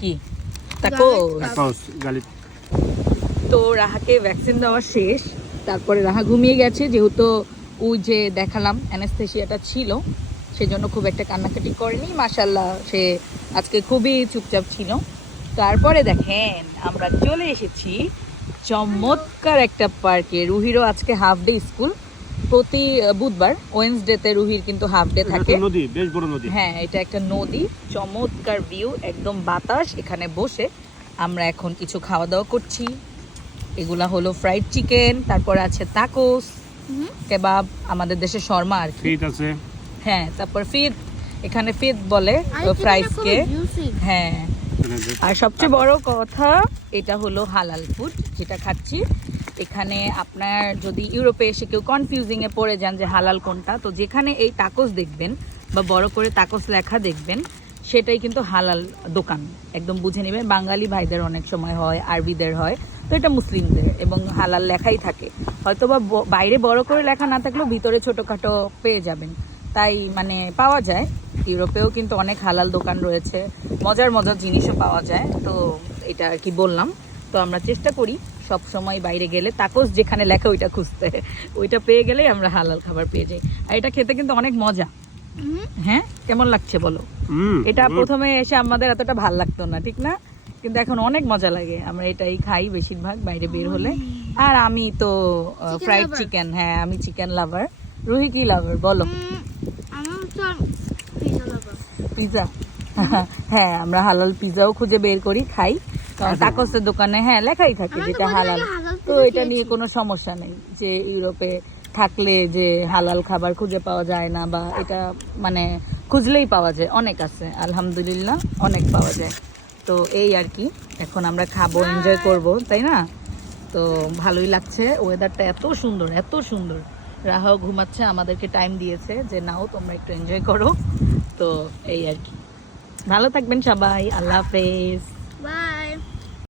কি তো রাহাকে ভ্যাকসিন দেওয়া শেষ, তারপরে রাহা ঘুমিয়ে গেছে, যেহেতু ওই যে দেখালাম অ্যানেস্থেসিয়াটা ছিল সেজন্য খুব একটা কান্নাকাটি করেনি। মাশাল্লাহ সে আজকে খুবই চুপচাপ ছিল। তারপরে দেখেন আমরা চলে এসেছি চমৎকার একটা পার্কে। রুহিরও আজকে হাফ ডে স্কুল, প্রতি বুধবার ওয়েডনেসডেতে রুহির কিন্তু হাফ ডে থাকে। নদী, বেশ বড় নদী। হ্যাঁ, এটা একটা নদী, চমৎকার ভিউ, একদম বাতাস। এখানে বসে আমরা এখন কিছু খাওয়া দাওয়া করছি। এগুলা হলো ফ্রাইড চিকেন, তারপর আছে তাকোস, কেবাব, আমাদের দেশে শর্মা আর কি আছে। হ্যাঁ, তারপর ফিদ, এখানে ফিদ বলে ফ্রাইসকে। হ্যাঁ, আর সবচেয়ে বড় কথা এটা হলো হালাল ফুড যেটা খাচ্ছি। এখানে আপনার যদি ইউরোপে এসে কেউ কনফিউজিং এ পড়ে যান যে হালাল কোনটা, তো যেখানে এই তাকোস দেখবেন বা বড় করে তাকোস লেখা দেখবেন সেটাই কিন্তু হালাল দোকান, একদম বুঝে নেবেন। বাঙালি ভাইদের অনেক সময় হয়, আরবিদের হয়, তো এটা মুসলিমদের, এবং হালাল লেখাই থাকে। হয়তো বা বাইরে বড় করে লেখা না থাকলেও ভিতরে ছোটখাটো পেয়ে যাবেন, তাই মানে পাওয়া যায়। ইউরোপেও কিন্তু অনেক হালাল দোকান রয়েছে, মজার মজার জিনিসও পাওয়া যায়। তো এটা আর কি বললাম। তো আমরা চেষ্টা করি সব সময় বাইরে গেলে তাকোস যেখানে লেখা ওইটা খুঁজতে, ওইটা পেয়ে গেলেই আমরা হালাল খাবার পেয়ে যাই। আর এটা খেতে কিন্তু অনেক মজা। হ্যাঁ, কেমন লাগছে বলো? এটা প্রথমে এসে আমাদের এতটা ভাল লাগতো না, ঠিক না? কিন্তু এখন অনেক মজা লাগে। আমরা এটাই খাই বেশিরভাগ বাইরে বের হলে। আর আমি তো ফ্রাইড চিকেন, হ্যাঁ আমি চিকেন লাভার। রুহি কি লাভার বলো? পিজা। হ্যাঁ, আমরা হালাল পিজাও খুঁজে বের করি, খাই। তাকোসের দোকানে হ্যাঁ লেখাই থাকে যেটা হালাল, তো এটা নিয়ে কোনো সমস্যা নেই যে ইউরোপে থাকলে যে হালাল খাবার খুঁজে পাওয়া যায় না, বা এটা মানে খুঁজলেই পাওয়া যায়, অনেক আছে আলহামদুলিল্লাহ, অনেক পাওয়া যায়। তো এই আর কি, এখন আমরা খাবো, এনজয় করব, তাই না? তো ভালোই লাগছে, ওয়েদারটা এত সুন্দর, এত সুন্দর। রাহাও ঘুমাচ্ছে, আমাদেরকে টাইম দিয়েছে যে নাও তোমরা একটু এনজয় করো। তো এই আর কি, ভালো থাকবেন সবাই, আল্লাহ হাফেজ।